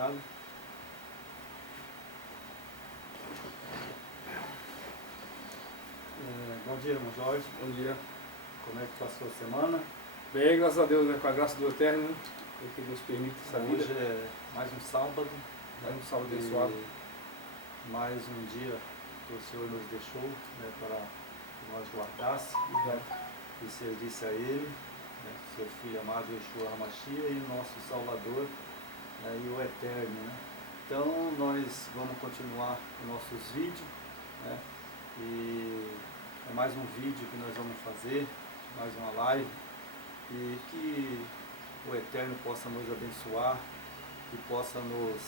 Obrigado. Bom dia, irmão Jorge. Bom dia. Como é que passou a semana? Bem, graças a Deus, né? Com a graça do Eterno, né? Que nos permite essa vida. Hoje é mais um sábado. Mais um sábado abençoado. Mais um dia que o Senhor nos deixou, né, para que nós guardássemos e servisse a Ele, né, seu Filho amado Yeshua HaMashiach e o nosso Salvador, né, e o Eterno. Né? Então nós vamos continuar os nossos vídeos, né, e é mais um vídeo que nós vamos fazer, mais uma live, e que o Eterno possa nos abençoar, que possa nos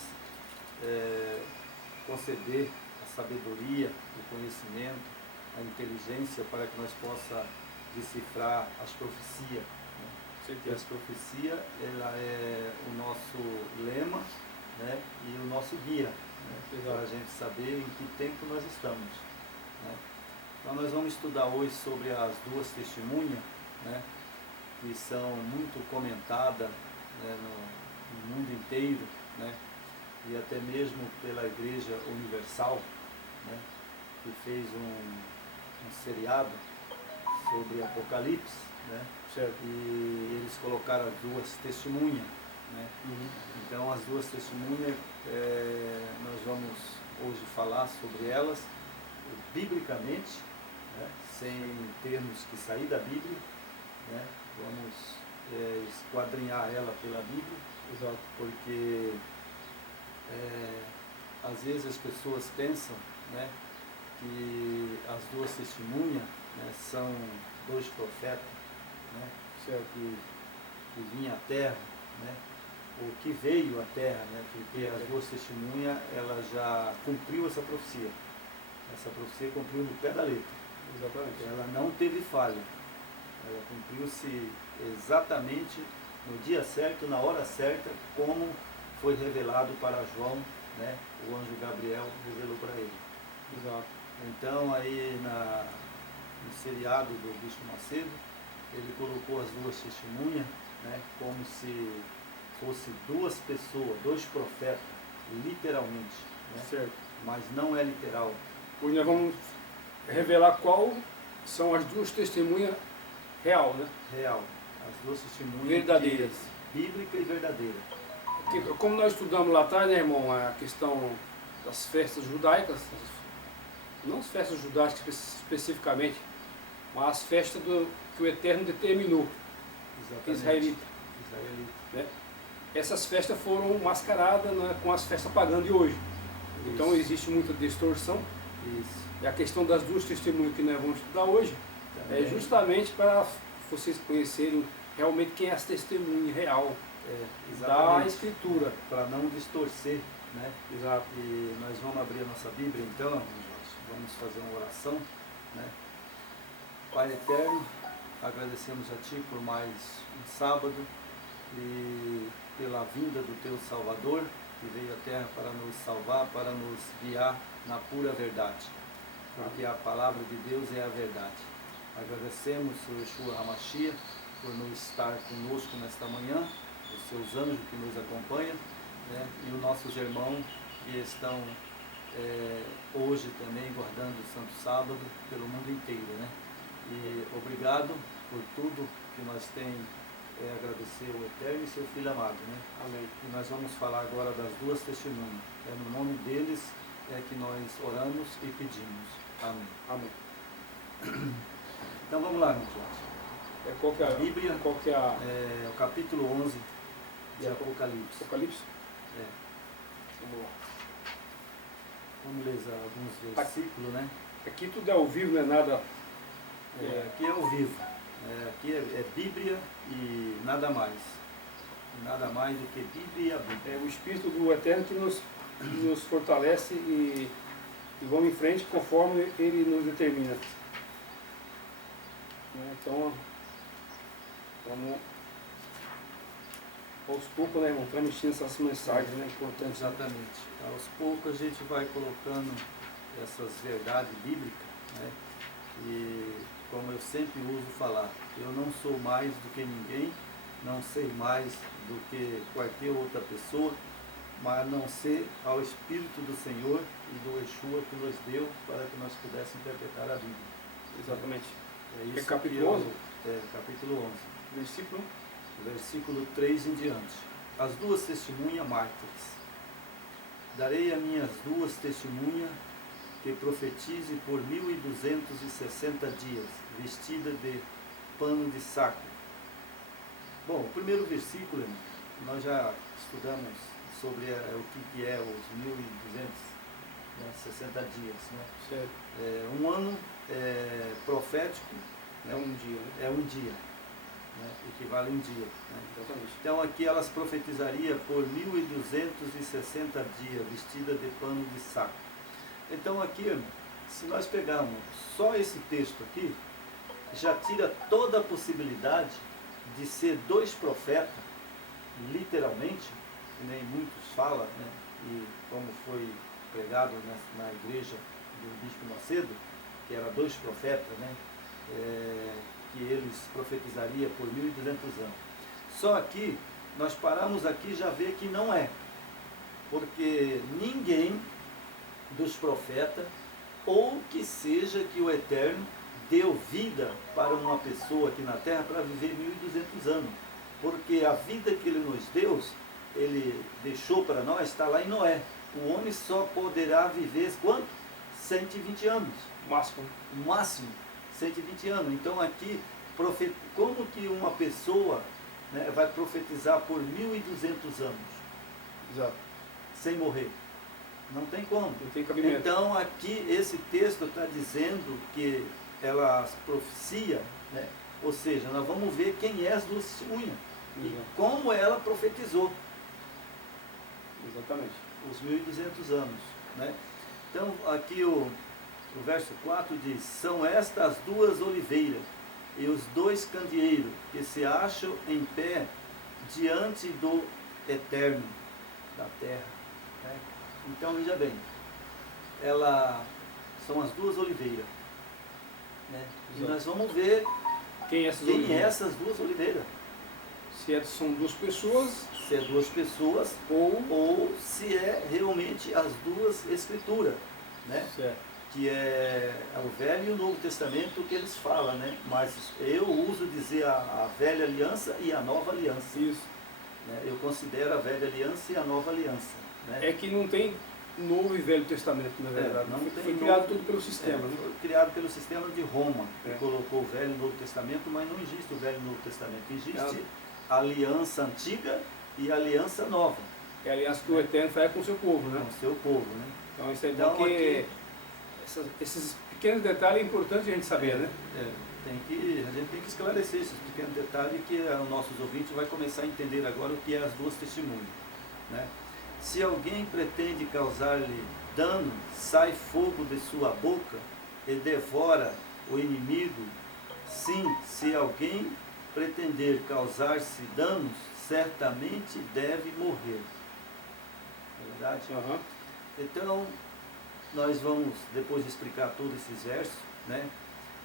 conceder a sabedoria, o conhecimento, a inteligência para que nós possa decifrar as profecias. Né? E as profecias, ela é o nosso lema, né? E o nosso guia, né? Para a gente saber em que tempo nós estamos. Né? Então nós vamos estudar hoje sobre as duas testemunhas, né? Que são muito comentadas, né? no mundo inteiro, né? E até mesmo pela Igreja Universal, né? Que fez um seriado sobre Apocalipse, né? Certo. E eles colocaram as duas testemunhas, né? Então as duas testemunhas, nós vamos hoje falar sobre elas biblicamente, né? Sem termos que sair da Bíblia, né? Vamos esquadrinhar ela pela Bíblia. Exato. Porque às vezes as pessoas pensam, né, que as duas testemunhas, né, são dois profetas, né, que vinham à terra, né, ou que veio à terra, né, porque as duas testemunhas ela já cumpriu essa profecia. Essa profecia cumpriu no pé da letra. Exatamente. Ela não teve falha. Ela cumpriu-se exatamente no dia certo, na hora certa, como foi revelado para João, né? O anjo Gabriel revelou para ele. Exato. Então aí no seriado do Bispo Macedo, ele colocou as duas testemunhas, né? Como se fosse duas pessoas, dois profetas, literalmente, né? Certo. Mas não é literal. Hoje nós vamos revelar qual são as duas testemunhas real, né? Real. As duas testemunhas Verdadeiras. Bíblica e verdadeira. Porque, como nós estudamos lá atrás, né, irmão, a questão das festas judaicas, não as festas judaicas especificamente, mas as festas que o Eterno determinou, israelita. Né? Essas festas foram mascaradas, né, com as festas pagãs de hoje. Isso. Então existe muita distorção. Isso. E a questão das duas testemunhas que nós vamos estudar hoje Também. é justamente para vocês conhecerem realmente quem é essa testemunha real da Escritura. Para não distorcer, né? Exato. E nós vamos abrir a nossa Bíblia então, vamos fazer uma oração, né? Pai eterno, agradecemos a Ti por mais um sábado e pela vinda do Teu Salvador, que veio à terra para nos salvar, para nos guiar na pura verdade, porque a palavra de Deus é a verdade. Agradecemos o Yeshua HaMashiach por nos estar conosco nesta manhã, os seus anjos que nos acompanham, né, e os nossos irmãos que estão hoje também guardando o Santo Sábado pelo mundo inteiro. Né? E obrigado por tudo que nós temos agradecer ao Eterno e seu Filho amado. Né? Amém. E nós vamos falar agora das duas testemunhas. É no nome deles que nós oramos e pedimos. Amém. Amém. Então vamos lá, meu Jorge. Qual que é A Bíblia, qual que é o capítulo 11 de Apocalipse. Apocalipse? É. Vamos lá. Vamos ler alguns versículos, né? Aqui tudo é ao vivo, não é nada. Aqui é ao vivo. Aqui é Bíblia e nada mais. Nada mais do que Bíblia e a Bíblia. É o Espírito do Eterno que nos fortalece e vamos em frente conforme Ele nos determina. Então, vamos aos poucos, né, irmão, transmitindo essas mensagens, né, importantes. Exatamente. Aos poucos a gente vai colocando essas verdades bíblicas, né? E como eu sempre uso falar, eu não sou mais do que ninguém, não sei mais do que qualquer outra pessoa, mas a não ser ao Espírito do Senhor e do Yeshua que nos deu para que nós pudéssemos interpretar a Bíblia. Exatamente. É Que é isso capítulo 11? Capítulo 11. Versículo? Versículo 3 em diante. As duas testemunhas mártires. Darei a minhas duas testemunhas que profetize por 1260 dias, vestida de pano de saco. Bom, o primeiro versículo, nós já estudamos sobre o que é os 1260 dias. Né? Certo. Um ano profético É um dia, né? é um dia, né? Equivale a um dia. Né? Exatamente. Então aqui elas profetizariam por 1260 dias, vestida de pano de saco. Então aqui, se nós pegarmos só esse texto aqui, já tira toda a possibilidade de ser dois profetas, literalmente, que nem muitos falam, né? E como foi pregado na igreja do Bispo Macedo, que era dois profetas, né? Que eles profetizariam por 1200 anos. Só aqui, nós paramos aqui e já vê que não é, porque ninguém dos profetas, ou que seja que o Eterno deu vida para uma pessoa aqui na terra para viver 1200 anos, porque a vida que ele nos deu, ele deixou para nós, está lá em Noé. O homem só poderá viver quanto? 120 anos. Máximo. Máximo 120 anos. Então aqui, como que uma pessoa, né, vai profetizar por 1200 anos? Exato. Sem morrer? Não tem como. Não tem cabimento. Então aqui esse texto está dizendo que ela profecia, né? Ou seja, nós vamos ver quem é as duas testemunhas e como ela profetizou. Exatamente. Os 1200 anos. Né? Então aqui o verso 4 diz: são estas as duas oliveiras e os dois candeeiros que se acham em pé diante do Eterno da terra. Né? Então veja bem, são as duas oliveiras. Né? E nós vamos ver quem é essas duas oliveiras. Se são duas pessoas, se é duas pessoas ou se é realmente as duas escrituras, né? Certo. Que é o Velho e o Novo Testamento que eles falam, né? Mas eu uso dizer a Velha Aliança e a Nova Aliança. Isso. Né? Eu considero a Velha Aliança e a Nova Aliança. Né? É que não tem Novo e Velho Testamento, na verdade. Não foi criado tudo pelo sistema. Né? Foi criado pelo sistema de Roma, que É. colocou o Velho e o Novo Testamento, mas não existe o Velho e o Novo Testamento. Existe a Aliança Antiga e a Aliança Nova. É a aliança que o Eterno faz com o seu povo, né? Com o seu povo, né? Então isso é bom que esses pequenos detalhes é importante a gente saber, né? A gente tem que esclarecer esses pequenos detalhes que os nossos ouvintes vai começar a entender agora o que é as duas testemunhas. Né? Se alguém pretende causar-lhe dano, sai fogo de sua boca e devora o inimigo. Sim, se alguém pretender causar-se danos, certamente deve morrer. É verdade? Uhum. Então, nós vamos, depois de explicar todos esses versos, né?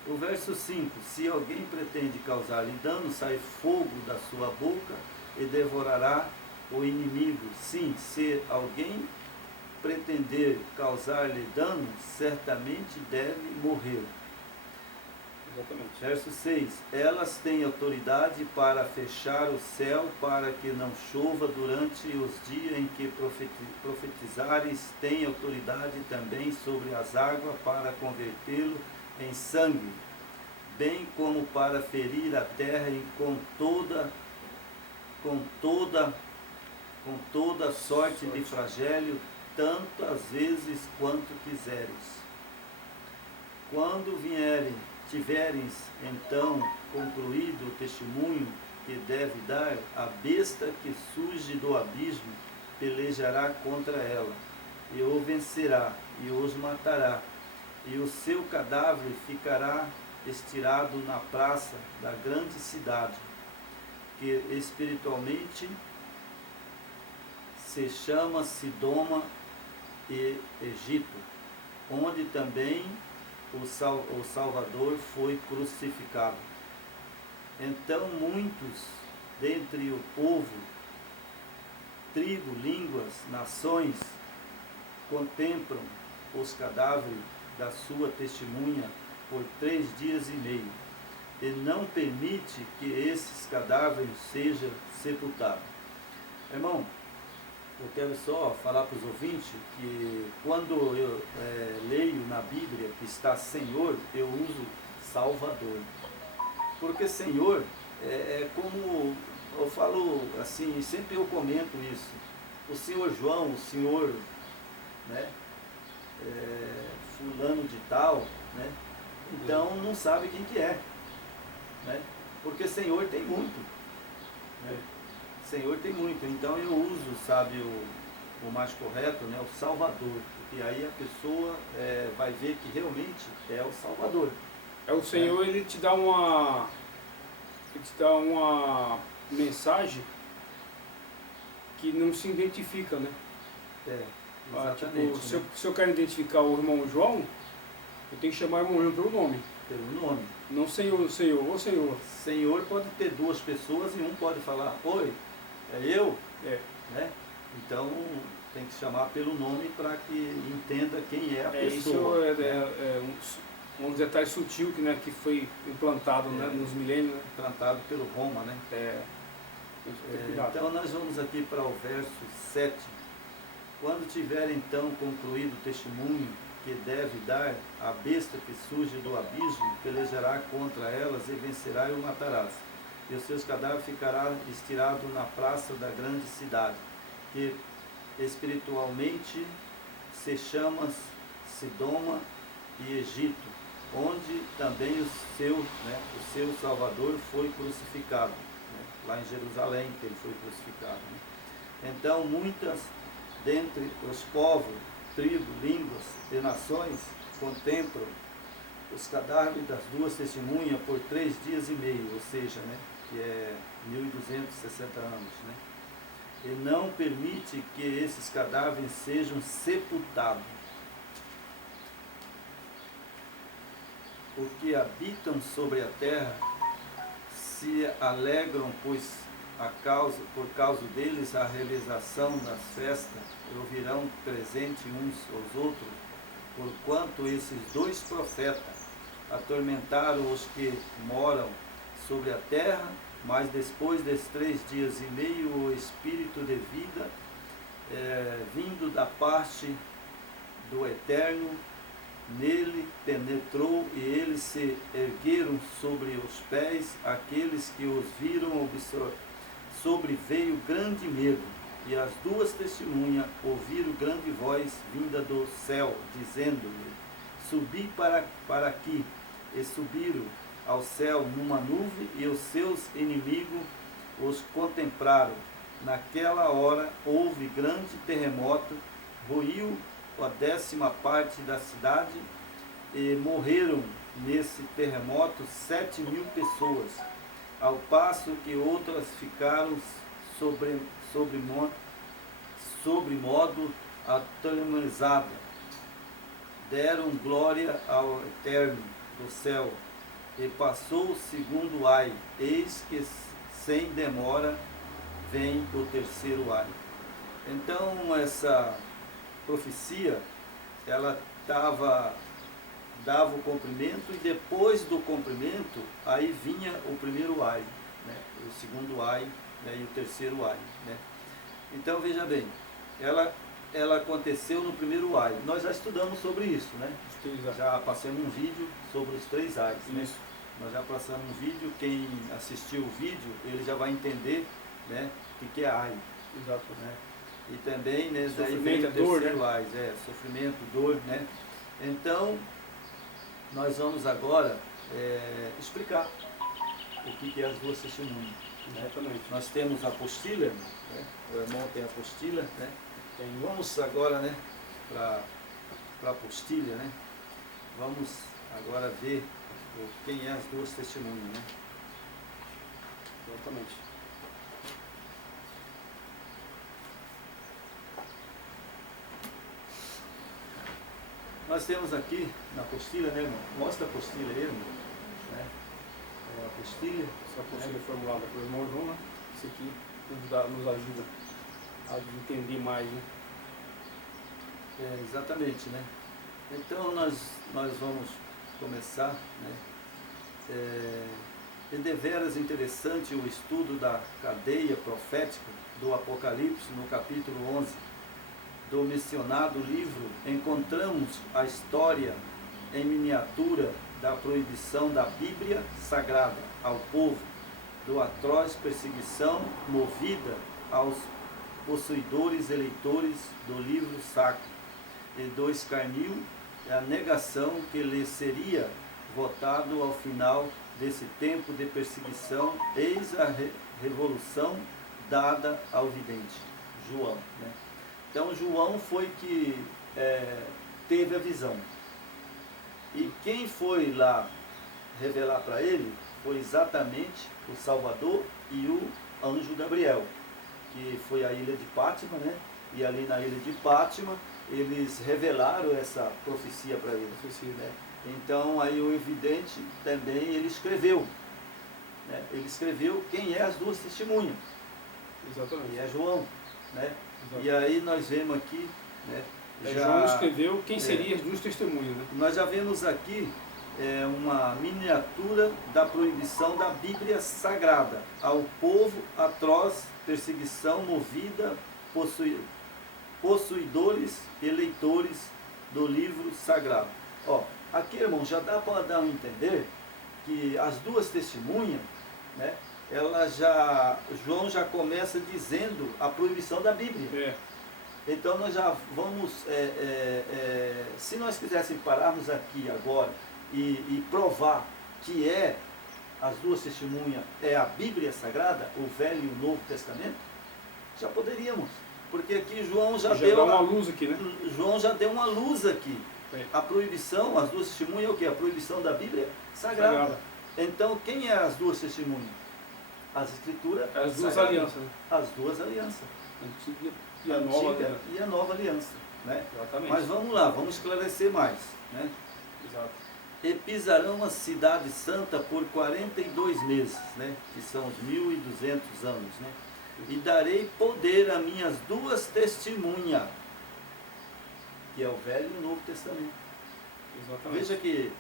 O verso 5, se alguém pretende causar-lhe dano, sai fogo da sua boca e devorará o inimigo. Sim, se alguém pretender causar-lhe dano, certamente deve morrer. Exatamente. Verso 6, elas têm autoridade para fechar o céu para que não chova durante os dias em que profetizares, têm autoridade também sobre as águas para convertê-lo em sangue, bem como para ferir a terra e com toda sorte de flagélio, tantas vezes quanto quiseres. Quando tiveres então concluído o testemunho que deve dar, a besta que surge do abismo pelejará contra ela, e o vencerá, e os matará, e o seu cadáver ficará estirado na praça da grande cidade, que espiritualmente se chama Sidoma e Egito, onde também o Salvador foi crucificado. Então muitos dentre o povo tribo, línguas, nações contemplam os cadáveres da sua testemunha por 3 dias e meio, e não permite que esses cadáveres sejam sepultados. Irmão, eu quero só falar para os ouvintes que quando eu leio na Bíblia que está Senhor, eu uso Salvador. Porque Senhor é como, eu falo assim, sempre eu comento isso. O Senhor João, o Senhor, né, fulano de tal, né, então não sabe quem que é. Né? Porque Senhor tem muito. Né? Senhor tem muito. Então eu uso, sabe, o mais correto, né, o Salvador. Porque aí a pessoa vai ver que realmente é o Salvador. O Senhor, ele te dá uma mensagem que não se identifica, né? Exatamente. Tipo, se eu quero identificar o irmão João, eu tenho que chamar o irmão João pelo nome. Pelo nome. Não Senhor, ô Senhor. Senhor pode ter 2 pessoas e um pode falar, oi, é eu? Né? Então tem que chamar pelo nome para que entenda quem é a pessoa. Isso um detalhe sutil que foi implantado, né, nos milênios. Né? Implantado pelo Roma, né? Então nós vamos aqui para o verso 7. Quando tiver então concluído o testemunho que deve dar, a besta que surge do abismo pelejará contra elas e vencerá e o matarás. E os seus cadáveres ficará estirado na praça da grande cidade, que espiritualmente se chama Sidoma e Egito, onde também o seu Salvador foi crucificado, né? Lá em Jerusalém que ele foi crucificado. Né? Então muitas dentre os povos, tribos, línguas e nações contemplam os cadáveres das 2 testemunhas por 3 dias e meio, ou seja, né, que é 1260 anos. Né? E não permite que esses cadáveres sejam sepultados. Os que habitam sobre a terra se alegram, pois por causa deles a realização das festas ouvirão presente uns aos outros, porquanto esses 2 profetas atormentaram os que moram sobre a terra, mas depois desses 3 dias e meio o Espírito de vida vindo da parte do Eterno nele penetrou, e eles se ergueram sobre os pés. Aqueles que os viram sobreveio grande medo, e as 2 testemunhas ouviram grande voz vinda do céu, dizendo-lhe, subi para aqui. E subiram ao céu numa nuvem, e os seus inimigos os contemplaram. Naquela hora houve grande terremoto, ruiu a 10ª parte da cidade, e morreram nesse terremoto 7.000 pessoas, ao passo que outras ficaram sobre modo atemorizadas. Deram glória ao Eterno do céu, e passou o 2º ai, eis que sem demora vem o 3º ai. Então essa profecia, ela dava o cumprimento, e depois do cumprimento, aí vinha o 1º ai, né? O 2º ai, né? E o 3º ai. Né? Então veja bem, ela aconteceu no 1º ai. Nós já estudamos sobre isso, né? Já passamos um vídeo sobre os 3 ais. Né? Nós já passamos um vídeo, quem assistiu o vídeo, ele já vai entender, né, o que é ai. Exato. Né? E também, né, daí Sofrimento, vem o dor, 3º né? ai, sofrimento, dor, né? Então, nós vamos agora explicar o que é as 2 testemunhas. Exatamente. Nós temos a apostila, né? O irmão tem a apostila, né? Vamos agora, né, para a apostila, né? Vamos agora ver quem é as 2 testemunhas, né? Exatamente. Nós temos aqui na apostila, né, irmão? Mostra a apostila aí, irmão. Né? A apostila. Essa apostila formulada pelo irmão João, né? Isso aqui nos ajuda. a entender mais, né? Exatamente, né? Então nós vamos começar, né? É deveras interessante o estudo da cadeia profética do Apocalipse, no capítulo 11 do mencionado livro. Encontramos a história em miniatura da proibição da Bíblia Sagrada ao povo, do atroz perseguição movida aos possuidores eleitores do livro sacro, e do escarnio e a negação que lhe seria votado ao final desse tempo de perseguição. Eis a revolução dada ao vidente, João, né? Então João foi que teve a visão. E quem foi lá revelar para ele foi exatamente o Salvador e o anjo Gabriel, que foi a ilha de Pátima, né? E ali na ilha de Pátima eles revelaram essa profecia para ele, né? Então aí o evidente também ele escreveu, né? Ele escreveu quem é as duas testemunhas. Exatamente. E é João, né? Exatamente. E aí nós vemos aqui, né? João escreveu quem seria as duas testemunhas, né? Nós já vemos aqui uma miniatura da proibição da Bíblia Sagrada ao povo, atroz perseguição movida, possuidores e leitores do livro sagrado. Ó, aqui, irmão, já dá para dar a entender que as duas testemunhas, né, João já começa dizendo a proibição da Bíblia. Então nós já vamos, se nós quiséssemos pararmos aqui agora e provar que as duas testemunhas é a Bíblia Sagrada, o Velho e o Novo Testamento, já poderíamos. Porque aqui João já deu uma luz aqui, né? João já deu uma luz aqui. A proibição, as duas testemunhas é o quê? A proibição da Bíblia Sagrada. Então, quem é as duas testemunhas? As Escrituras. As duas alianças, né? As duas alianças. A antiga e a nova aliança. Né? Exatamente. Mas vamos lá, vamos esclarecer mais, né? Exato. E pisarão a cidade santa por 42 meses, né? Que são os 1200 anos, né? E darei poder a minhas duas testemunhas, que é o Velho e o Novo Testamento. Exatamente. Veja que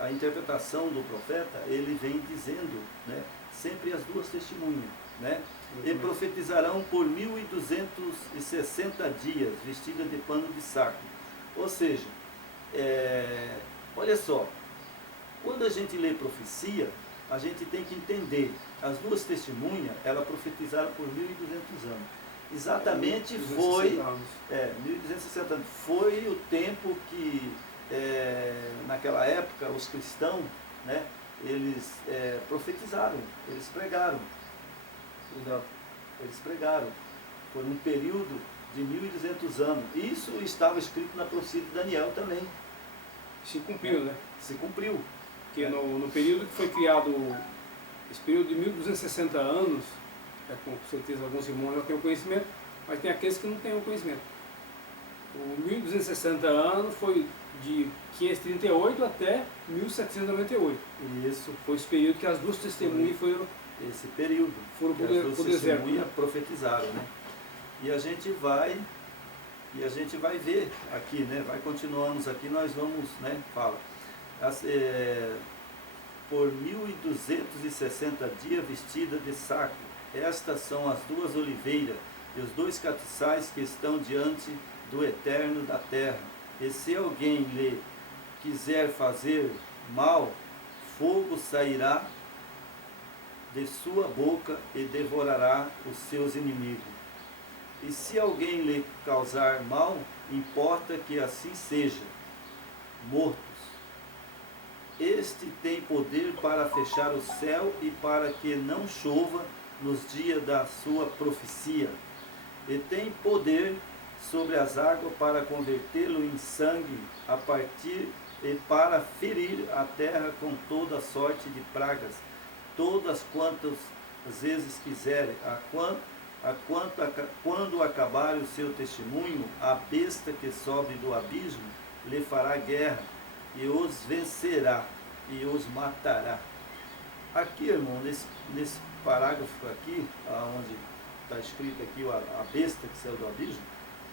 a interpretação do profeta, ele vem dizendo, né, sempre as duas testemunhas, né? E profetizarão por 1260 dias, vestida de pano de saco. Ou seja, olha só, quando a gente lê profecia, a gente tem que entender, as duas testemunhas, elas profetizaram por 1200 anos. Exatamente 1260 anos. Foi o tempo que, naquela época, os cristãos, né, eles profetizaram, eles pregaram. Eles pregaram por um período de 1200 anos. Isso estava escrito na profecia de Daniel também. Se cumpriu, né? Se cumpriu. Porque no período que foi criado, esse período de 1260 anos, com certeza alguns irmãos já têm o conhecimento, mas tem aqueles que não têm o conhecimento. O 1260 anos foi de 538 até 1798. Isso. Foi esse período que as duas testemunhas foram esse período foram que as duas testemunhas profetizaram, né? E a gente vai ver aqui, né? Continuamos aqui, nós vamos, né? Fala. Por 1260 dias vestida de saco, estas são as duas oliveiras e os dois castiçais que estão diante do Eterno da terra. E se alguém lhe quiser fazer mal, fogo sairá de sua boca e devorará os seus inimigos. E se alguém lhe causar mal, importa que assim seja, mortos. Este tem poder para fechar o céu e para que não chova nos dias da sua profecia. E tem poder sobre as águas para convertê-lo em sangue a partir e para ferir a terra com toda sorte de pragas, todas quantas vezes quiserem, quando acabar o seu testemunho, a besta que sobe do abismo lhe fará guerra e os vencerá e os matará. Aqui, irmão, nesse parágrafo aqui, onde está escrito aqui, a besta que saiu do abismo,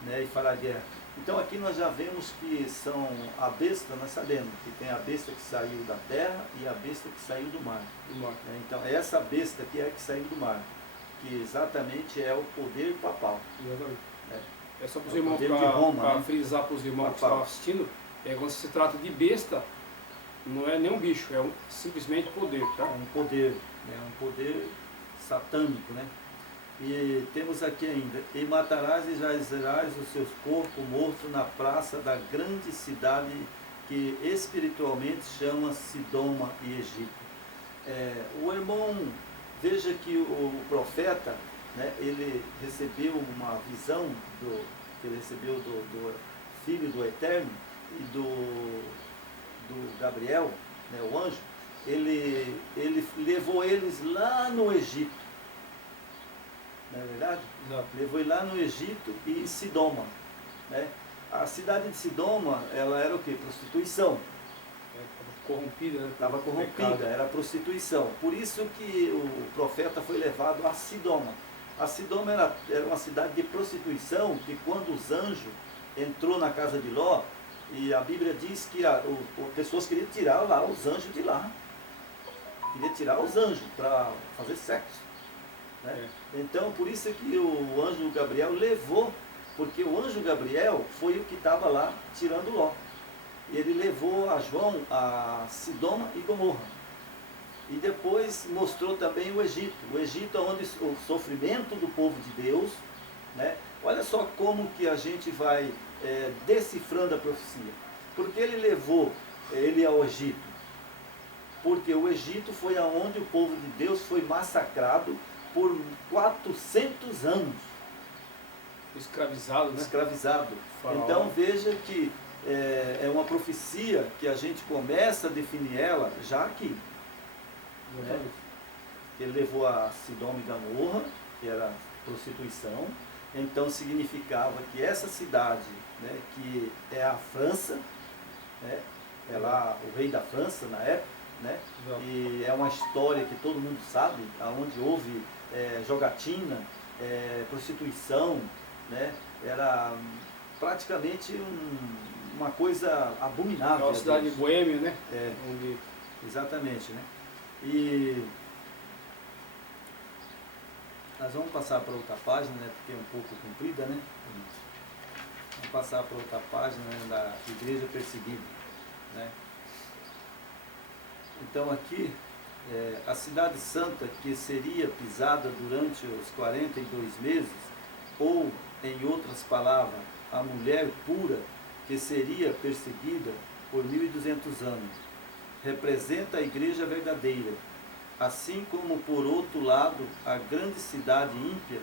né, e fará guerra. Então aqui nós já vemos que são a besta, nós sabemos que tem a besta que saiu da terra e a besta que saiu do mar. Né? Então essa besta aqui é a que saiu do mar, que exatamente é o poder papal. Né? É só para os irmãos, para né? Frisar para os irmãos que estão assistindo, quando se trata de besta, não é nem um bicho, simplesmente poder, tá? É um poder, né? Um poder satânico, né? E temos aqui ainda: e matarás e jazerás os seus corpos mortos na praça da grande cidade que espiritualmente chama Sidoma e Egito. O irmão, veja que o profeta, né, ele recebeu uma visão que ele recebeu do Filho do Eterno e do Gabriel, né, o anjo. Ele levou eles lá no Egito, não é verdade? Exato. Levou ele lá no Egito e em Sidoma, né? A cidade de Sidoma, ela era o quê? Prostituição. Corrompida, né? Estava corrompida, era prostituição. Por isso que o profeta foi levado a Sidoma. A Sidoma era uma cidade de prostituição, que quando os anjos entrou na casa de Ló, e a Bíblia diz que pessoas queriam tirar lá os anjos de lá. Queria tirar os anjos para fazer sexo. Né? Então, por isso que o anjo Gabriel levou, porque o anjo Gabriel foi o que estava lá tirando Ló. E ele levou a João a Sidoma e Gomorra. E depois mostrou também o Egito. O Egito é onde o sofrimento do povo de Deus, né? Olha só como que a gente vai decifrando a profecia. Porque ele levou ele ao Egito? Porque o Egito foi aonde o povo de Deus foi massacrado por 400 anos. Escravizado, né? Escravizado. Faraó. Então veja que é uma profecia que a gente começa a definir ela já aqui. Né? Ele levou a Sidoma e Gomorra, que era prostituição. Então significava que essa cidade, né, que é a França, né, é lá o rei da França na época, né, e é uma história que todo mundo sabe, onde houve jogatina, prostituição, né, era praticamente uma coisa abominável. É uma cidade boêmia, né? Onde... Exatamente, né? E nós vamos passar para outra página, né, porque é um pouco comprida, né? Vamos passar para outra página, né, da igreja perseguida, né? Então aqui, a cidade santa que seria pisada durante os 42 meses, ou em outras palavras, a mulher pura que seria perseguida por 1200 anos, representa a igreja verdadeira, assim como, por outro lado, a grande cidade ímpia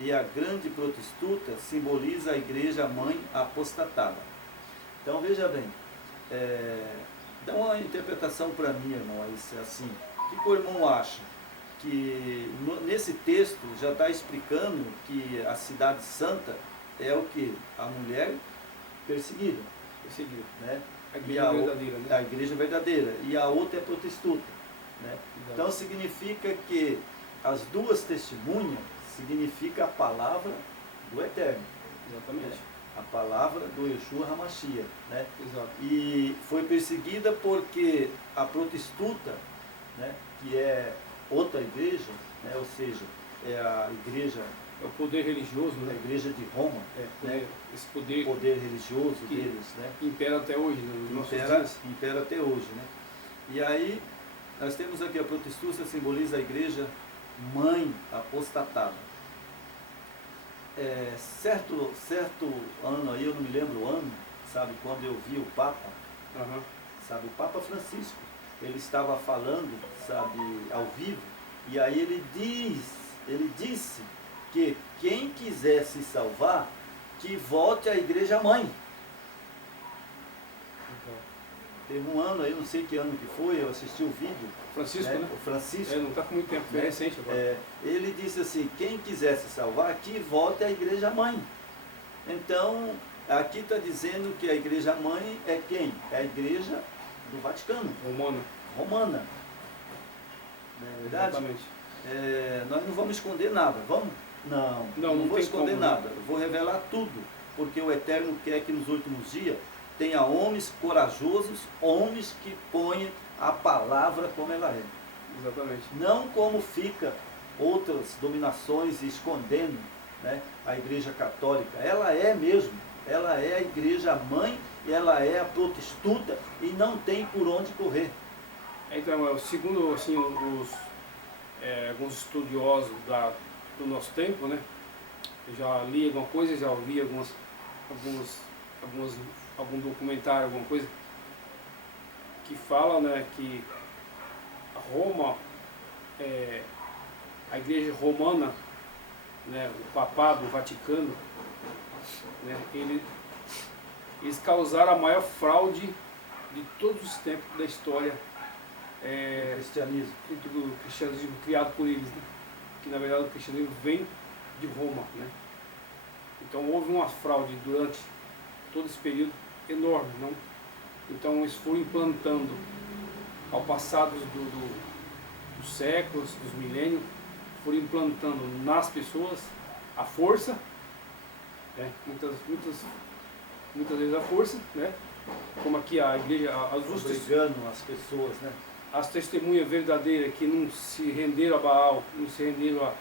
e a grande prostituta simboliza a igreja mãe apostatada. Então veja bem, dá uma interpretação para mim, irmão, assim. O que o irmão acha? Que nesse texto já está explicando que a cidade santa é o que? A mulher perseguida. Né? A igreja verdadeira, né? A igreja verdadeira. E a outra é prostituta. Né? Então significa que as duas testemunhas significa a palavra do Eterno. Exatamente. Né? A palavra do Yeshua HaMashiach. Né? Exato. E foi perseguida porque a prostituta, né, que é outra igreja, né, ou seja, é a igreja... É o poder religioso, né? A igreja de Roma. Né? Esse poder religioso deles. Né? Que impera até hoje. Né? Impera até hoje. Né? E aí, nós temos aqui a prostituta simboliza a igreja mãe apostatada. Certo ano aí, eu não me lembro o ano, sabe, quando eu vi o Papa, sabe, o Papa Francisco, ele estava falando, sabe, ao vivo, e aí ele disse que quem quiser se salvar, que volte à igreja mãe. Teve um ano aí, não sei que ano que foi, eu assisti o vídeo. Francisco, né? O Francisco. Não está com muito tempo, foi recente agora. Ele disse assim, quem quiser se salvar, que volte à igreja mãe. Então, aqui está dizendo que a igreja mãe é quem? É a igreja do Vaticano. Romana. Não é verdade? Exatamente. Nós não vamos esconder nada. Vamos Não vou tem esconder como, né? nada. Eu vou revelar tudo, porque o Eterno quer que nos últimos dias tenha homens corajosos, homens que ponham a palavra como ela é. Exatamente. Não como fica outras dominações escondendo, né, a Igreja Católica. Ela é mesmo, ela é a igreja mãe, ela é a protestuta e não tem por onde correr. Então, segundo assim, alguns estudiosos do nosso tempo, né? Eu já li alguma coisa, já ouvi algum documentário, alguma coisa, que fala, né, que Roma, a igreja romana, né, o papado, o Vaticano, né, eles causaram a maior fraude de todos os tempos da história Cristianismo. do cristianismo criado por eles, né? Que na verdade o cristianismo vem de Roma, né? Então houve uma fraude durante todo esse período enorme, não? Então eles foram implantando ao passar dos séculos, dos milênios, foram implantando nas pessoas a força, né? Muitas vezes a força, né? Como aqui a igreja, Obrigando as pessoas, né? as testemunhas verdadeiras que não se renderam a Baal, não se renderam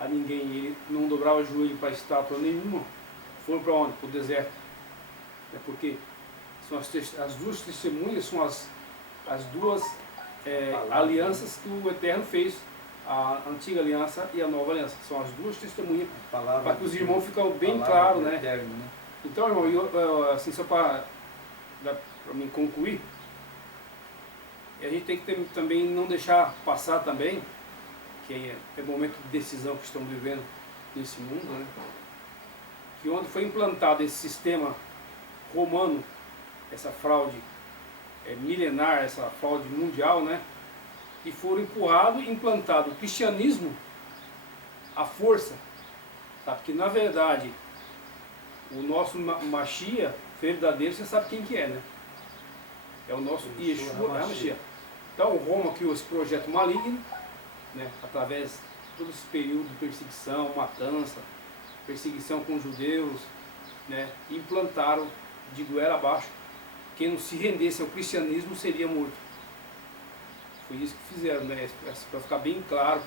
a ninguém, e não dobravam o joelho para estátua nenhuma, foram para onde? Para o deserto. É porque são as duas testemunhas são as duas alianças que o Eterno fez, a antiga aliança e a nova aliança. São as duas testemunhas, para que os irmãos ficam bem claros, né? Eterno, né? Então, irmão, assim, só para mim concluir, a gente tem que também não deixar passar também, que é o momento de decisão que estamos vivendo nesse mundo, né? Que onde foi implantado esse sistema romano, essa fraude milenar, essa fraude mundial, né? E foram empurrado e implantado o cristianismo à força, sabe? Que na verdade o nosso Mashiach verdadeiro, você sabe quem que é, né? É o nosso Yeshua HaMashiach. Então Roma criou esse projeto maligno, né? Através de todo esse período de perseguição, matança, perseguição com os judeus, né? Implantaram de goela abaixo. Quem não se rendesse ao cristianismo seria morto. Foi isso que fizeram, né? Para ficar bem claro,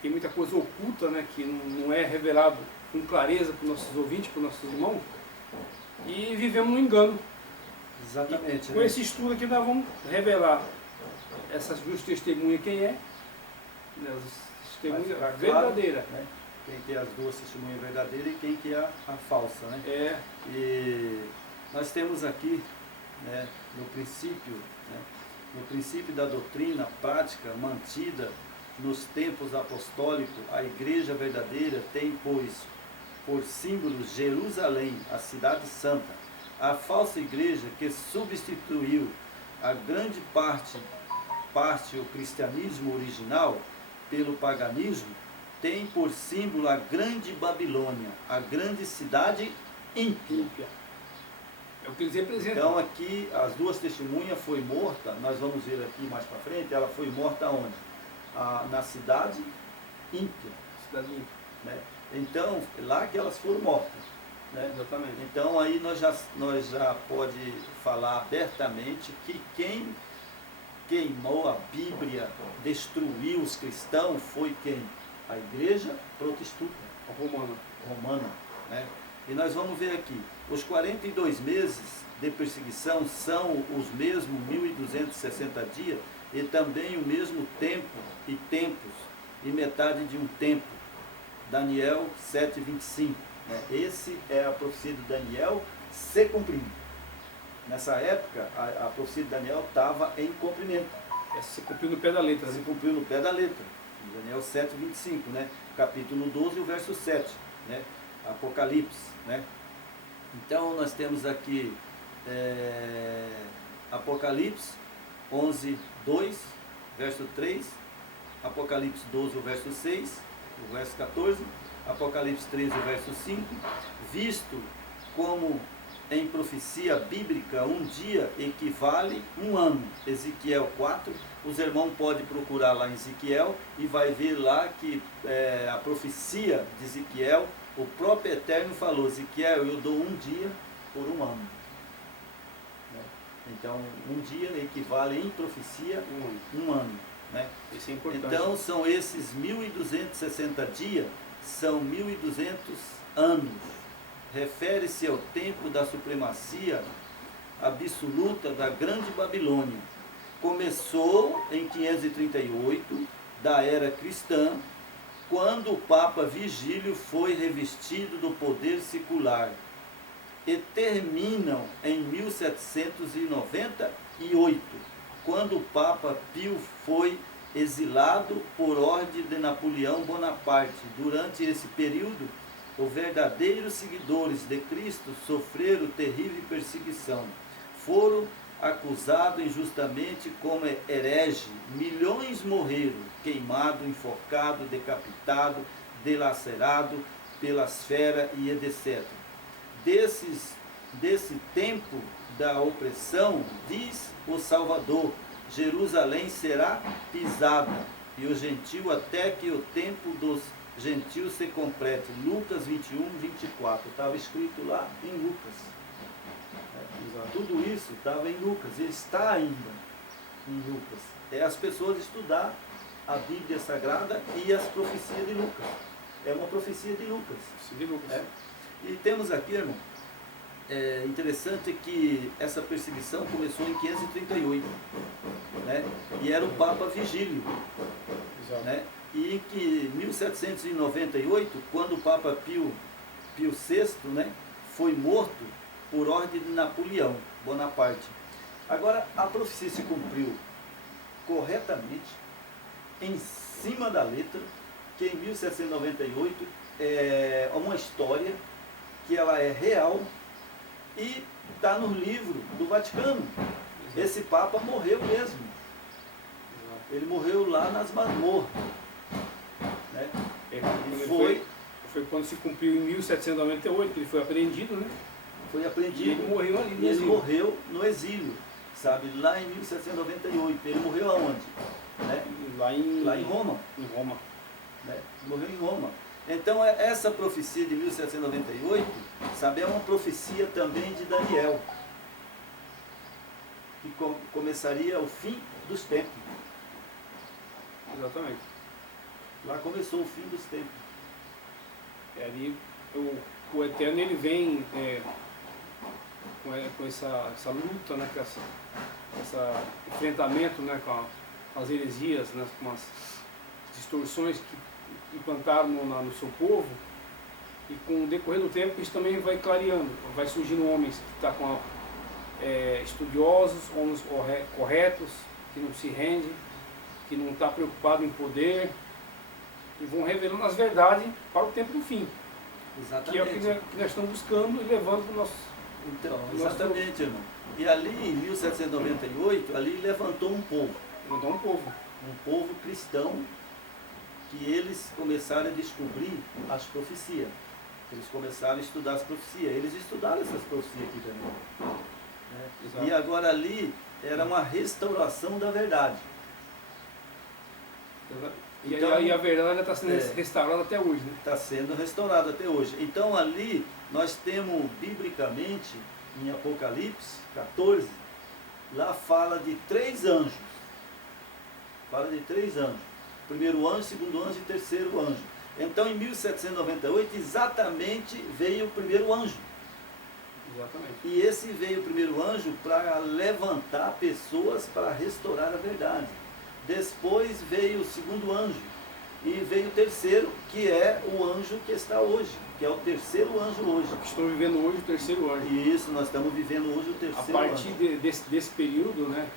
tem muita coisa oculta, né? Que não é revelado com clareza para os nossos ouvintes, para os nossos irmãos, e vivemos no engano. Exatamente. E, com esse estudo aqui nós vamos revelar essas duas testemunhas, quem é, né? As testemunhas verdadeiras. Claro, né? Quem que é as duas testemunhas verdadeiras e quem que é a falsa, né? E nós temos aqui, né, no princípio da doutrina prática mantida nos tempos apostólicos, a igreja verdadeira tem, pois, por símbolo Jerusalém, a cidade santa. A falsa igreja que substituiu a grande parte o cristianismo original pelo paganismo, tem por símbolo a grande Babilônia, a grande cidade ímpia. É o que eles representam. Então aqui as duas testemunhas foi morta, nós vamos ver aqui mais para frente, ela foi morta onde? Na cidade ímpia. Cidade ímpia. Né? Então, lá que elas foram mortas. Né? Exatamente. Então aí nós já pode falar abertamente que quem queimou a Bíblia, destruiu os cristãos, foi quem? A igreja protestuta. Romana. Né? E nós vamos ver aqui, os 42 meses de perseguição são os mesmos 1260 dias e também o mesmo tempo e tempos e metade de um tempo. Daniel 7:25. Né? Esse é a profecia de Daniel se cumprindo. Nessa época, a profecia de Daniel estava em cumprimento. Se cumpriu no pé da letra. Se cumpriu no pé da letra. Daniel 7:25, né? Capítulo 12, o verso 7, né? Apocalipse, né? Então nós temos aqui Apocalipse 11:2, verso 3, Apocalipse 12, o verso 6, o verso 14, Apocalipse 13, o verso 5, visto como em profecia bíblica, um dia equivale um ano. Ezequiel 4, os irmãos podem procurar lá em Ezequiel e vai ver lá que a profecia de Ezequiel, o próprio Eterno falou: Ezequiel, eu dou um dia por um ano. Né? Então, um dia equivale em profecia um ano. Né? Isso é importante. Então, são esses 1260 dias, são 1200 anos. Refere-se ao tempo da supremacia absoluta da Grande Babilônia. Começou em 538 da era cristã, quando o Papa Vigílio foi revestido do poder secular, e terminam em 1798, quando o Papa Pio foi exilado por ordem de Napoleão Bonaparte. Durante esse período, os verdadeiros seguidores de Cristo sofreram terrível perseguição. Foram acusados injustamente como herege. Milhões morreram, queimados, enforcados, decapitados, dilacerados pelas feras e etc. Desse tempo da opressão, diz o Salvador: Jerusalém será pisada, e o gentil até que o tempo dos gentios se complete. Lucas 21, 24. Estava escrito lá em Lucas. Tudo isso estava em Lucas, e está ainda em Lucas. É as pessoas estudar a Bíblia Sagrada e as profecias de Lucas. É uma profecia de Lucas. De Lucas. É. E temos aqui, irmão, interessante que essa perseguição começou em 538, né? E era o Papa Vigílio. Exato. Né? E em que 1798, quando o Papa Pio VI, né, foi morto por ordem de Napoleão Bonaparte. Agora, a profecia se cumpriu corretamente, em cima da letra, que em 1798 é uma história que ela é real e está no livro do Vaticano. Exato. Esse Papa morreu mesmo. Exato. Ele morreu lá nas masmorras. Né? Foi quando se cumpriu em 1798, que ele foi apreendido, né? Foi apreendido. E ele morreu ali no Ele exílio. morreu no exílio, sabe? Lá em 1798. Ele morreu aonde? Né? Lá em Roma. Em Roma. Né? Morreu em Roma. Então, essa profecia de 1798, sabe, é uma profecia também de Daniel, que começaria o fim dos tempos. Exatamente. Lá começou o fim dos tempos. Ali o Eterno, ele vem com essa luta, né, com essa enfrentamento, né, com as heresias, né, com as distorções que implantaram no seu povo, e com o decorrer do tempo isso também vai clareando, vai surgindo homens que estão estudiosos, homens corretos, que não se rendem, que não estão preocupados em poder, e vão revelando as verdades para o tempo do fim. Exatamente. Que é o que nós estamos buscando e levando para o nosso... Então, exatamente, irmão. E ali, em 1798, ali levantou um povo. Levantou um povo. Um povo cristão, que eles começaram a descobrir as profecias. Eles começaram a estudar as profecias. Eles estudaram essas profecias aqui também. Né? E agora ali era uma restauração da verdade. Então, e a verdade está sendo restaurada até hoje, né? Está sendo restaurada até hoje. Então ali nós temos, biblicamente, em Apocalipse 14, lá fala de 3 anjos. Fala de 3 anjos. Primeiro anjo, segundo anjo e terceiro anjo. Então em 1798 exatamente veio o primeiro anjo. Exatamente. E esse veio o primeiro anjo para levantar pessoas para restaurar a verdade. Depois veio o segundo anjo, e veio o terceiro, que é o anjo que está hoje, que é o terceiro anjo hoje. Estamos vivendo hoje o terceiro anjo. E isso, nós estamos vivendo hoje o terceiro anjo. A partir desse período, né,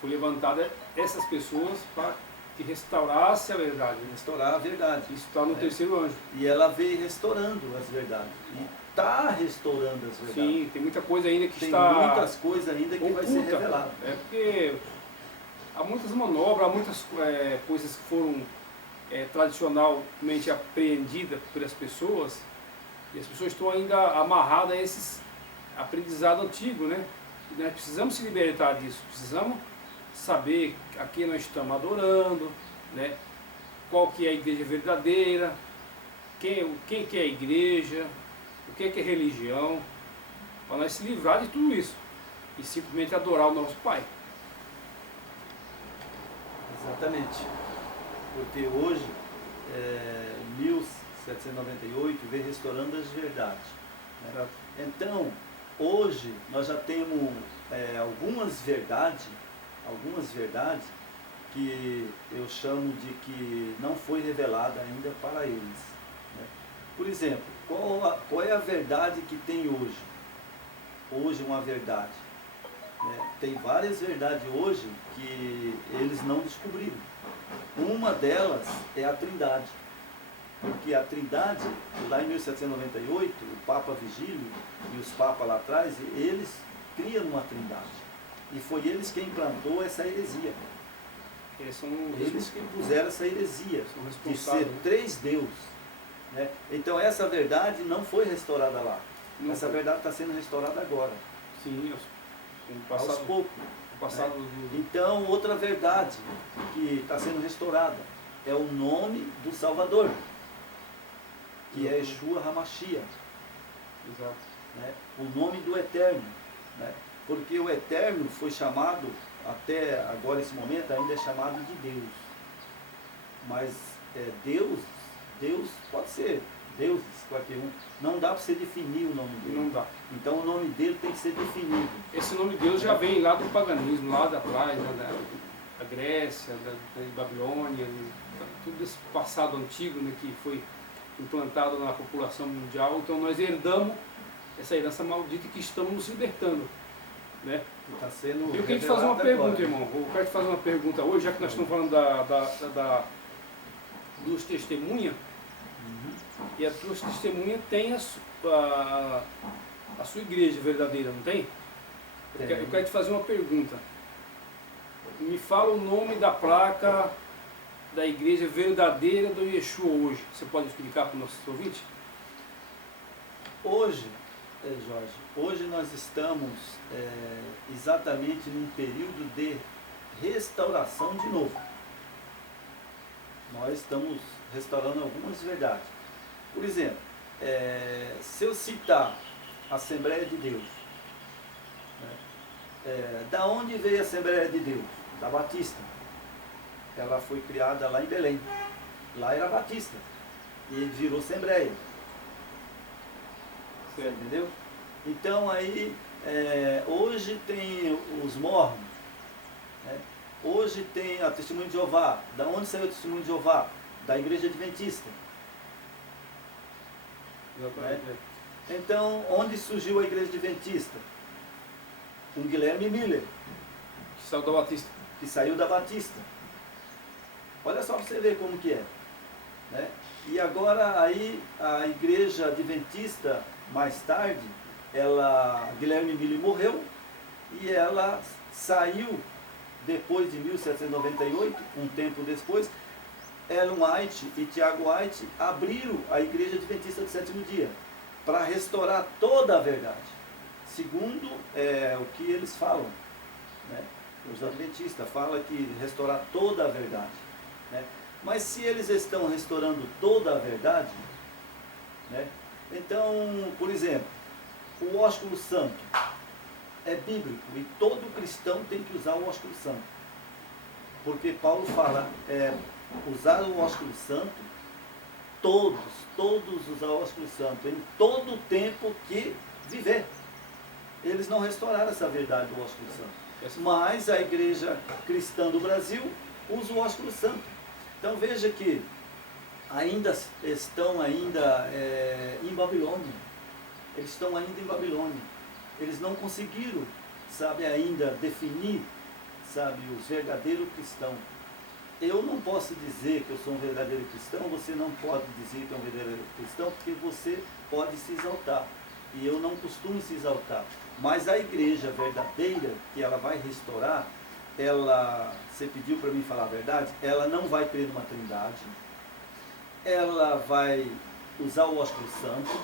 foi levantada essas pessoas para que restaurasse a verdade. Né? Restaurar a verdade. Isso está no terceiro anjo. E ela veio restaurando as verdades. E está restaurando as verdades. Sim, tem muita coisa ainda que tem está... Tem muitas coisas ainda que oculta. vai ser revelada. É porque há muitas manobras, há muitas coisas que foram tradicionalmente apreendidas pelas pessoas, e as pessoas estão ainda amarradas aprendizado antigo, né? E nós precisamos se libertar disso, precisamos saber a quem nós estamos adorando, né? Qual que é a igreja verdadeira, quem que é a igreja, o que é religião, para nós se livrar de tudo isso e simplesmente adorar o nosso Pai. Exatamente. Porque hoje, 1798, vem restaurando as verdades. Né? Então, hoje, nós já temos algumas verdades que eu chamo de que não foi revelada ainda para eles. Né? Por exemplo, qual é a verdade que tem hoje? Hoje uma verdade. Né? Tem várias verdades hoje que eles não descobriram. Uma delas é a Trindade. Porque a Trindade, lá em 1798, o Papa Vigílio e os papas lá atrás, eles criam uma Trindade. E foi eles quem implantou essa heresia. Eles que impuseram essa heresia de ser três deuses. Né? Então essa verdade não foi restaurada lá. Essa verdade está sendo restaurada agora. Sim, aos poucos. Né? Então outra verdade que está sendo restaurada é o nome do Salvador, que é Yeshua HaMashiach. Exato. Né? O nome do Eterno. Né? Porque o Eterno foi chamado, até agora esse momento, ainda é chamado de Deus. Mas Deus pode ser deuses, qualquer um. Não dá para você definir o nome dele. Não dá. Então o nome dele tem que ser definido. Esse nome de Deus já vem lá do paganismo, lá de atrás, né, da Grécia, da Babilônia, tudo esse passado antigo, né, que foi implantado na população mundial. Então nós herdamos essa herança maldita que estamos nos libertando. Né? Tá sendo eu queria te fazer uma pergunta, irmão. Eu quero te fazer uma pergunta hoje, já que nós estamos falando dos testemunhas. E as tuas testemunhas têm a sua igreja verdadeira, não tem? Eu quero te fazer uma pergunta. Me fala o nome da placa da igreja verdadeira do Yeshua hoje. Você pode explicar para o nosso ouvinte? Hoje, Jorge, hoje nós estamos exatamente num período de restauração de novo. Nós estamos restaurando algumas verdades. Por exemplo, se eu citar a Assembleia de Deus, né, da onde veio a Assembleia de Deus? Da Batista. Ela foi criada lá em Belém. Lá era Batista. E virou Assembleia. Você entendeu? Então aí, hoje tem os mormons. Né? Hoje tem a Testemunho de Jeová. Da onde saiu o Testemunho de Jeová? Da Igreja Adventista. Né? Então, onde surgiu a Igreja Adventista? Com Guilherme Miller. Que saiu da Batista. Que saiu da Batista. Olha só para você ver como que é. Né? E agora aí a Igreja Adventista, mais tarde, Guilherme Miller morreu e ela saiu depois de 1798, um tempo depois. Ellen White e Tiago White abriram a Igreja Adventista do Sétimo Dia para restaurar toda a verdade, segundo o que eles falam. Né? Os adventistas falam que restaurar toda a verdade. Né? Mas se eles estão restaurando toda a verdade, né? Então, por exemplo, o ósculo santo é bíblico e todo cristão tem que usar o ósculo santo. Porque Paulo fala, usar o ósculo santo, todos usar o ósculo santo, em todo o tempo que viver. Eles não restauraram essa verdade do ósculo santo. Mas a igreja cristã do Brasil usa o ósculo santo. Então veja que ainda estão em Babilônia. Eles estão ainda em Babilônia. Eles não conseguiram, sabe, ainda definir, sabe, os verdadeiros cristãos. Eu não posso dizer que eu sou um verdadeiro cristão, você não pode dizer que é um verdadeiro cristão, porque você pode se exaltar. E eu não costumo se exaltar. Mas a igreja verdadeira, que ela vai restaurar, você pediu para mim falar a verdade, ela não vai crer numa trindade, ela vai usar o ósculo santo,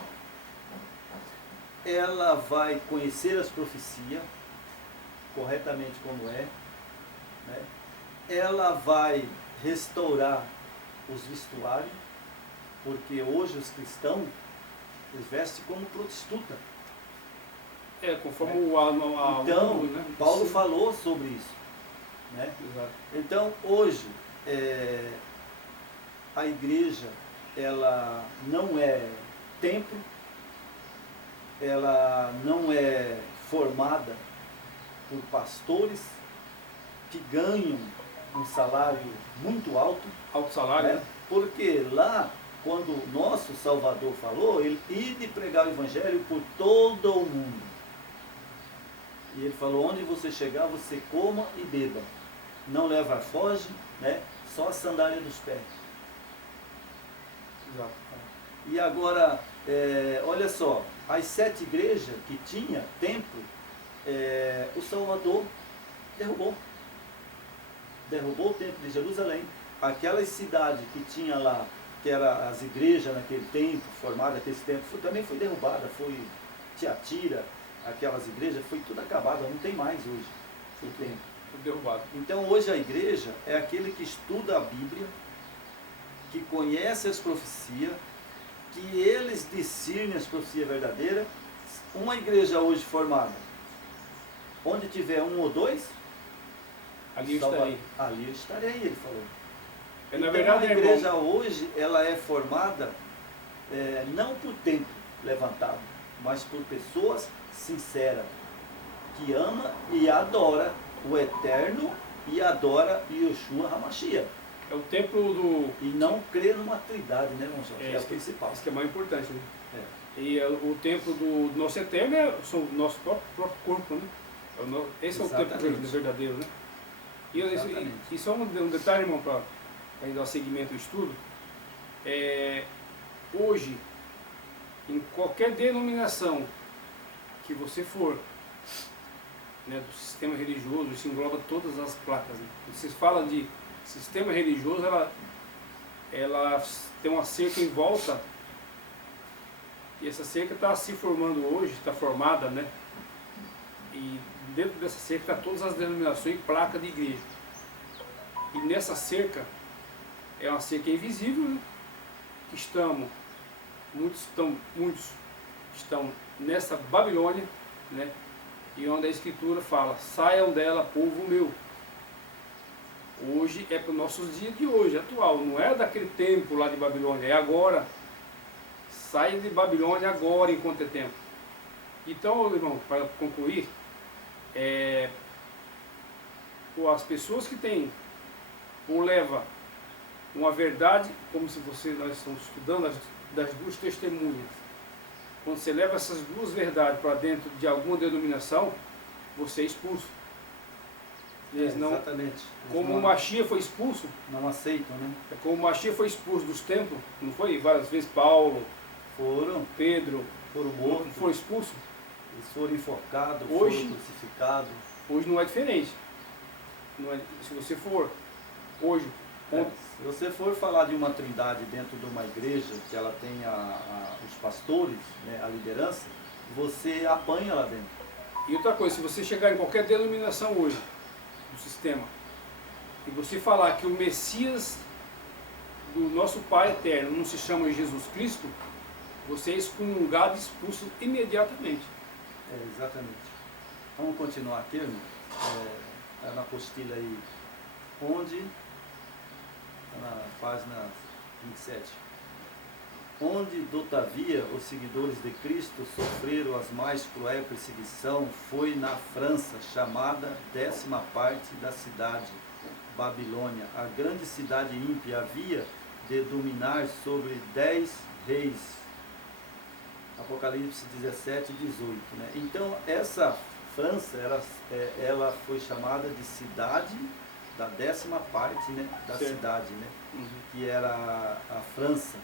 ela vai conhecer as profecias corretamente como é, né? Ela vai restaurar os vestuários, porque hoje os cristãos eles vestem como prostituta. Conforme Então, né? Paulo Sim. falou sobre isso, né? Exato. Então, hoje, a igreja, ela não é templo, ela não é formada por pastores que ganham um salário muito alto, Alto salário, né? né? Porque lá, quando o nosso Salvador falou, ele ide pregar o Evangelho por todo o mundo. E ele falou, onde você chegar, você coma e beba. Não leva foge, né? Só a sandália dos pés. Exato. E agora, olha só, as 7 igrejas que tinha templo, o Salvador derrubou. Derrubou o templo de Jerusalém. Aquelas cidades que tinha lá, que eram as igrejas naquele tempo, formadas naquele tempo, também foi derrubada, foi Tiatira, aquelas igrejas, foi tudo acabado, não tem mais hoje o templo. Foi derrubado. Então hoje a igreja é aquele que estuda a Bíblia, que conhece as profecias, que eles discernem as profecias verdadeiras. Uma igreja hoje formada, onde tiver 1 ou 2, Ali eu estarei. ali eu estarei, ele falou. Na Então, verdade, a igreja irmão, hoje, ela é formada não por templo levantado, mas por pessoas sinceras, que ama e adora o Eterno e adora Yoshua HaMashiach. é o templo do... E não crê numa trindade, né, irmão Jorge? É o isso principal. que é mais importante, né? É. E o templo do nosso Eterno é o nosso próprio corpo, né? Esse é o templo Exatamente. verdadeiro, né? Exatamente. E só um detalhe, irmão, para dar seguimento ao estudo. Hoje, em qualquer denominação que você for, né, do sistema religioso, isso engloba todas as placas. Né? Vocês falam de sistema religioso, ela tem uma cerca em volta, e essa cerca está se formando hoje, está formada, né? E dentro dessa cerca está todas as denominações e placas de igreja. E nessa cerca, é uma cerca invisível, né? Que muitos estão nessa Babilônia, né? E onde a Escritura fala, saiam dela, povo meu. Hoje é para os nossos dias de hoje, atual, não é daquele tempo lá de Babilônia, é agora. Sai de Babilônia agora, enquanto é tempo. Então, irmão, para concluir, as pessoas que têm ou levam uma verdade, como se nós estamos estudando das 2 testemunhas. Quando você leva essas 2 verdades para dentro de alguma denominação, você é expulso. Eles não, exatamente. Eles como o Mashiach foi expulso, não aceitam, né? como o Mashiach foi expulso dos templos, não foi? Várias vezes Paulo, Pedro, foram mortos, foram expulsos. eles foram enforcados, Hoje, foram crucificados. Hoje não é diferente. Se você for hoje... Se você for falar de uma trindade dentro de uma igreja, que ela tem os pastores, né, a liderança, você apanha lá dentro. E outra coisa, se você chegar em qualquer denominação hoje, do sistema, e você falar que o Messias do nosso Pai Eterno não se chama Jesus Cristo, você é excomungado e expulso imediatamente. Exatamente. Vamos continuar aqui, irmão. Está na apostila aí, onde... na página 27, onde, todavia, os seguidores de Cristo sofreram as mais cruéis perseguição, foi na França, chamada 10ª parte da cidade, Babilônia. A grande cidade ímpia havia de dominar sobre 10 reis. Apocalipse 17, 18. Né? Então, essa França, ela foi chamada de cidade da 10ª parte, né, da certo. cidade, né, Uhum. que era a França,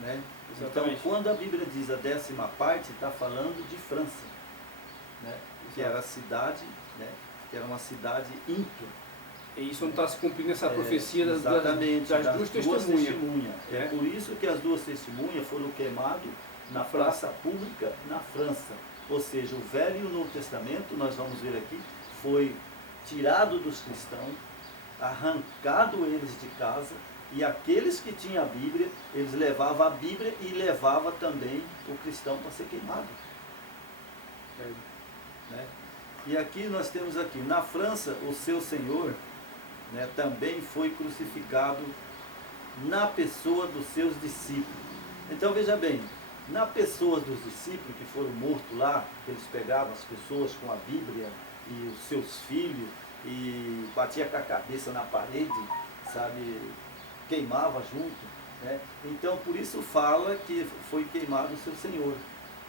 né? Exatamente. Então, quando a Bíblia diz a 10ª parte, está falando de França, né, que era a cidade, né, que era uma cidade ímpia. E isso não está se cumprindo essa profecia das 2 testemunhas. É. É por isso que as 2 testemunhas foram queimadas na praça pública na França. ou seja, o Velho e o Novo Testamento, nós vamos ver aqui, foi tirado dos cristãos, arrancado eles de casa, e aqueles que tinham a Bíblia, eles levavam a Bíblia e levavam também o cristão para ser queimado. Né? E aqui nós temos aqui, na França, o seu Senhor, né, também foi crucificado na pessoa dos seus discípulos. Então veja bem, na pessoa dos discípulos que foram mortos lá, eles pegavam as pessoas com a Bíblia e os seus filhos e batia com a cabeça na parede, sabe, queimava junto, né? Então por isso fala que foi queimado o seu Senhor,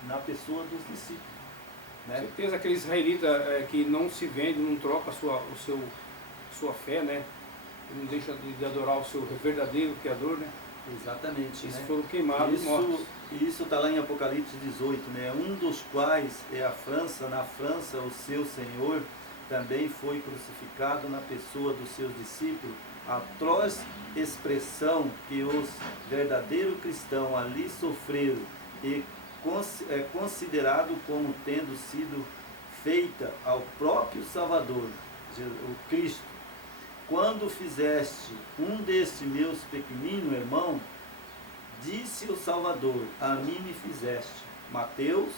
na pessoa dos discípulos, né? Com certeza aquele israelita que não se vende, não troca sua fé, né? Não deixa de adorar o seu verdadeiro Criador, né? Exatamente. Eles né? foram queimados, mortos. Isso está lá em Apocalipse 18, né? Um dos quais é a França. Na França, o seu Senhor também foi crucificado na pessoa dos seus discípulos. A atroz expressão que os verdadeiros cristãos ali sofreram e é considerado como tendo sido feita ao próprio Salvador, o Cristo. Quando fizeste um destes meus pequeninos irmãos, disse o Salvador, a mim me fizeste. Mateus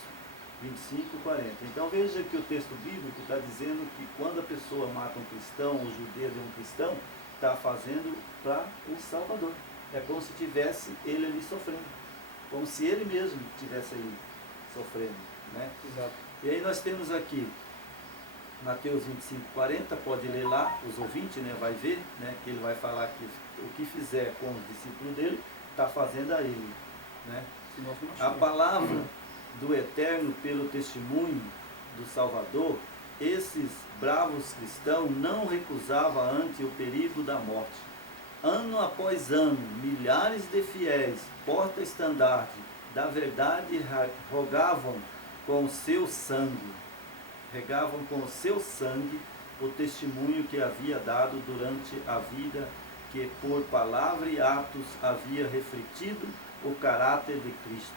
25, 40. Então veja que o texto bíblico está dizendo que quando a pessoa mata um cristão, o judeu de um cristão, está fazendo para o Salvador. É como se tivesse ele ali sofrendo. Como se ele mesmo estivesse ali sofrendo. Né? Exato. E aí nós temos aqui Mateus 25, 40, pode ler lá, os ouvintes, né, vai ver, né, que ele vai falar que o que fizer com os discípulos dele, está fazendo a ele. Né? A palavra do Eterno pelo testemunho do Salvador, esses bravos cristãos não recusavam ante o perigo da morte. Ano após ano, milhares de fiéis, porta-estandarte da verdade, rogavam com o seu sangue o testemunho que havia dado durante a vida, que por palavra e atos havia refletido o caráter de Cristo.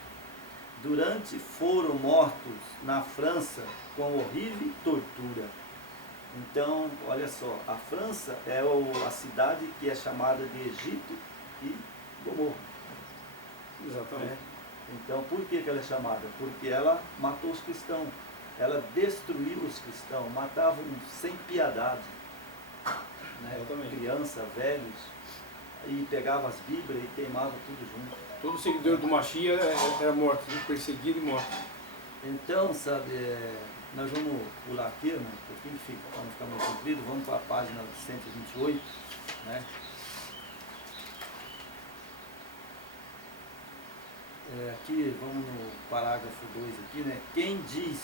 Durante foram mortos na França com horrível tortura. Então, olha só, a França é a cidade que é chamada de Egito e Gomorra. Exatamente. Né? Então, por que ela é chamada? Porque ela matou os cristãos. Ela destruiu os cristãos, matavam sem piedade, né? Criança, velhos, e pegava as Bíblias e queimava tudo junto. Todo seguidor do Mashiach era morto, perseguido e morto. Então, sabe, nós vamos pular aqui, né, um pouquinho, para não ficar muito comprido, vamos para a página 128, né? Aqui, vamos no parágrafo 2 aqui, né? Quem diz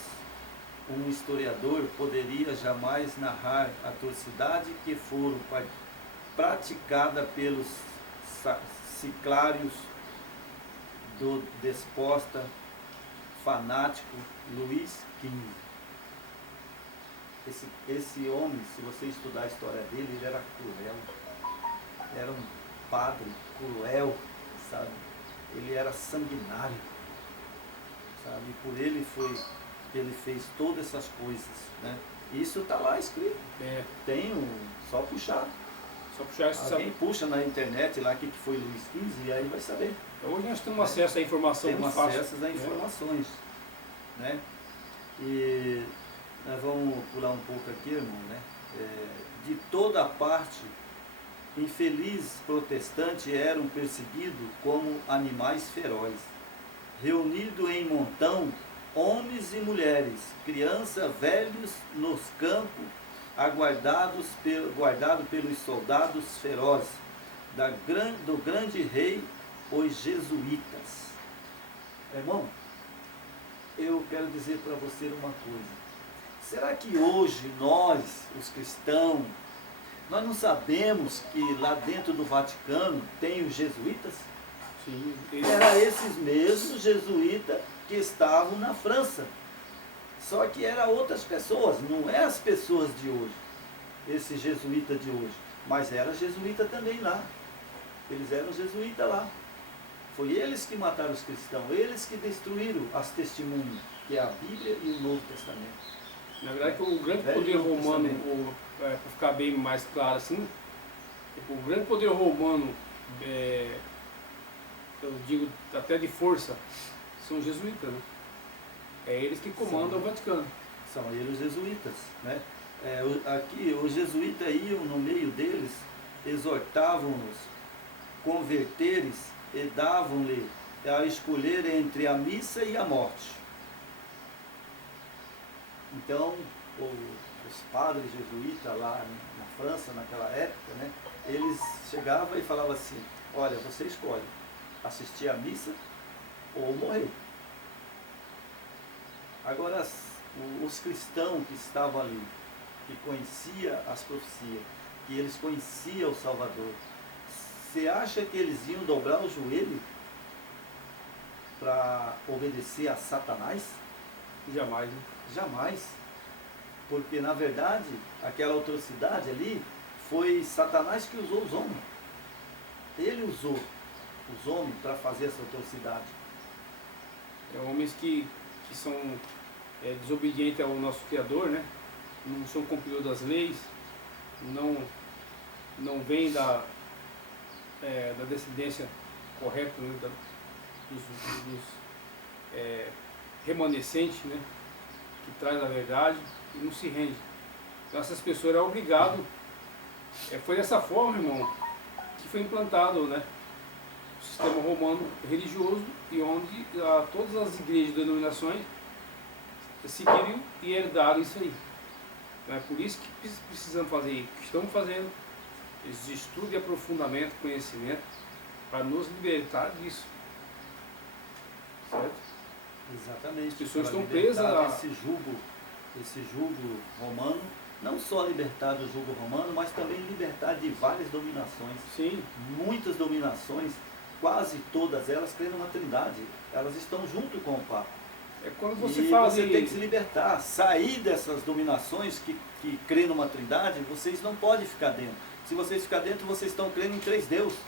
um historiador poderia jamais narrar a atrocidade que foram praticada pelos sicários do despota fanático Luís XV. Esse homem, se você estudar a história dele, ele era cruel, era um padre cruel, sabe? Ele era sanguinário, sabe? E por ele fez todas essas coisas, né? Isso está lá escrito. Tem só puxar. Só puxar isso. Alguém puxa na internet lá o que foi Luís XV e aí vai saber. Hoje nós temos acesso à informação muito fácil. Temos acesso às informações, né? E nós vamos pular um pouco aqui, irmão, né? De toda parte, infelizes protestantes eram perseguidos como animais ferozes, reunidos em montão, homens e mulheres, crianças, velhos, nos campos, guardados pelos soldados ferozes do grande rei, os jesuítas. Irmão, eu quero dizer para você uma coisa. Será que hoje nós, os cristãos, nós não sabemos que lá dentro do Vaticano tem os jesuítas? Sim. Era esses mesmos jesuítas que estavam na França. Só que eram outras pessoas, não é as pessoas de hoje, esse jesuíta de hoje. Mas era jesuíta também lá. Eles eram jesuítas lá. Foi eles que mataram os cristãos, eles que destruíram as testemunhas, que é a Bíblia e o Novo Testamento. Na verdade, o grande Velho poder e Novo romano, para ficar bem mais claro assim, o grande poder romano, eu digo até de força, são os jesuítas, né? É eles que comandam o Vaticano. São eles os jesuítas, né? Aqui, os jesuítas iam no meio deles, exortavam-nos, converteres e davam-lhe a escolher entre a missa e a morte. Então, os padres jesuítas lá na França, naquela época, né, eles chegavam e falavam assim: olha, você escolhe assistir à missa ou morrer. Agora, os cristãos que estavam ali, que conheciam as profecias, que eles conheciam o Salvador, você acha que eles iam dobrar o joelho para obedecer a Satanás? Jamais, né? Jamais. Porque, na verdade, aquela atrocidade ali foi Satanás que usou os homens. Ele usou os homens para fazer essa atrocidade. Homens que são desobedientes ao nosso Criador, né? Não são cumpridores das leis, não vêm da descendência correta, né? dos remanescentes, né? Que traz a verdade e não se rende. Então essas pessoas eram obrigadas, foi dessa forma, irmão, que foi implantado, né, o sistema romano religioso, e onde todas as igrejas e denominações seguiram e herdaram isso aí. Então é por isso que precisamos fazer, que estamos fazendo, esse estudo e aprofundamento, conhecimento, para nos libertar disso. Certo? Exatamente. As pessoas para estão presas a esse jugo romano, não só libertar do jugo romano, mas também libertar de várias dominações. Sim. Muitas dominações, quase todas elas creem numa trindade. Elas estão junto com o Papa. É quando você e fala você tem que se libertar, sair dessas dominações que creem numa trindade. Vocês não podem ficar dentro. Se vocês ficarem dentro, vocês estão crendo em 3 deuses.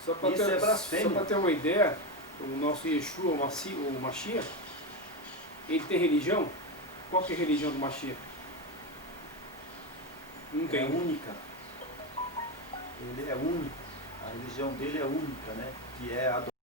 Isso é blasfêmia. Só para ter uma ideia, o nosso Yeshua, o Mashiach, ele tem religião? Qual que é a religião do Mashiach? Não tem. É única. Ele é único. A religião dele é única, né? Que é a